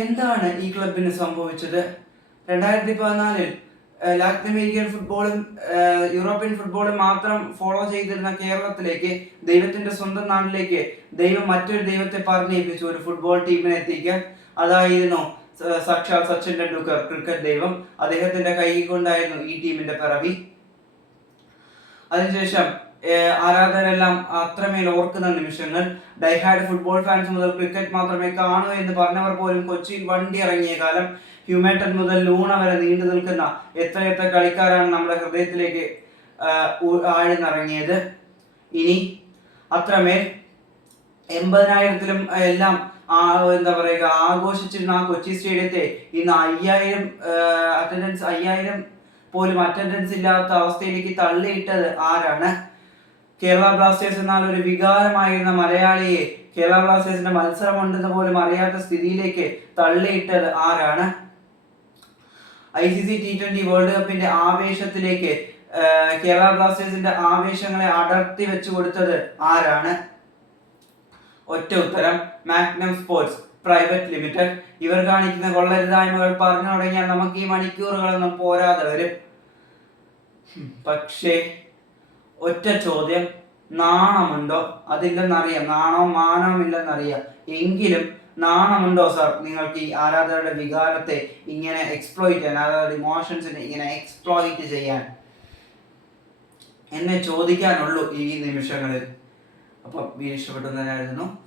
എന്താണ് ഈ ക്ലബിന് സംഭവിച്ചത്? 2014 ലാറ്റിൻ അമേരിക്കൻ ഫുട്ബോളും യൂറോപ്യൻ ഫുട്ബോളും മാത്രം ഫോളോ ചെയ്തിരുന്ന കേരളത്തിലേക്ക്, ദൈവത്തിന്റെ സ്വന്തം നാട്ടിലേക്ക് ദൈവം മറ്റൊരു ദൈവത്തെ പറഞ്ഞേൽപ്പിച്ചു ഒരു ഫുട്ബോൾ ടീമിനെ എത്തിക്കാൻ. അതായിരുന്നു സാക്ഷാൽ സച്ചിൻ ടെണ്ടുൽക്കർ, ക്രിക്കറ്റ് ദൈവം. അദ്ദേഹത്തിന്റെ കൈ കൊണ്ടായിരുന്നു ഈ ടീമിന്റെ പിറവി. അതിനുശേഷം ആരാധകരെല്ലാം അത്രമേൽ ഓർക്കുന്ന നിമിഷങ്ങൾ. ഡൈഹാർഡ് ഫുട്ബോൾ ഫാൻസ് മുതൽ ക്രിക്കറ്റ് മാത്രമേ കാണൂ എന്ന് പറഞ്ഞവർ പോലും കൊച്ചിയിൽ വണ്ടി ഇറങ്ങിയ കാലം. ഹ്യൂമേറ്റൺ മുതൽ ലൂണ വരെ നീണ്ടു നിൽക്കുന്ന എത്ര കളിക്കാരാണ് നമ്മുടെ ഹൃദയത്തിലേക്ക് ആഴ്ന്നിറങ്ങിയത്. ഇനി അത്രമേൽ 80,000-ത്തിലും എല്ലാം എന്താ പറയുക ആഘോഷിച്ചിരുന്ന ആ കൊച്ചി സ്റ്റേഡിയത്തെ ഇന്ന് 5,000 പോലും അറ്റൻഡൻസ് ഇല്ലാത്ത അവസ്ഥയിലേക്ക് തള്ളിയിട്ടത് ആരാണ്? കേരള ബ്ലാസ്റ്റേഴ്സ് എന്നാൽ ഒരു വികാരമായിരുന്ന മലയാളിയെ കേരള ബ്ലാസ്റ്റേഴ്സിന്റെ മത്സരമുണ്ടെന്ന് പോലും അറിയാത്ത സ്ഥിതിയിലേക്ക് തള്ളിയിട്ടത് ആരാണ്? ICC T20 വേൾഡ് കപ്പിന്റെ ആവേശത്തിലേക്ക് കേരള ബ്ലാസ്റ്റേഴ്സിന്റെ ആവേശങ്ങളെ അടർത്തി വെച്ചു കൊടുത്തത് ആരാണ്? ഒറ്റ ഉത്തരം, മാഗ്നം സ്പോർട്സ് പ്രൈവറ്റ് ലിമിറ്റഡ്. ഇവർ കാണിക്കുന്ന കൊള്ളരുതായ്മകൾ പറഞ്ഞു തുടങ്ങിയാൽ നമുക്ക് ഈ മണിക്കൂറുകളൊന്നും പോരാതെ വരും. പക്ഷേ ഒറ്റ ചോദ്യം, നാണമുണ്ടോ? അതില്ലെന്നറിയാം, നാണവും മാനവും ഇല്ലെന്നറിയാം. എങ്കിലും നാണമുണ്ടോ സാർ നിങ്ങൾക്ക് ഈ ആരാധകരുടെ വികാരത്തെ ഇങ്ങനെ എക്സ്പ്ലോയിറ്റ് ചെയ്യാൻ, ആരാധകരുടെ ഇമോഷൻസിനെ ഇങ്ങനെ എക്സ്പ്ലോയിറ്റ് ചെയ്യാൻ? എന്നെ ചോദിക്കാനുള്ളൂ ഈ നിമിഷങ്ങളിൽ. അപ്പം വീഡിയോ ഇഷ്ടപ്പെട്ടു.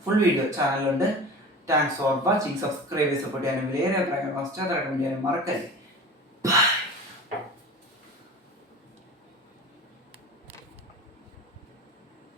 ഫുൾ വീഡിയോ ചാനലുണ്ട്. Thanks for watching. Subscribe support ചെയ്യാനും വിലയേറെ അഭിപ്രായങ്ങൾ മറക്കല്ലേ.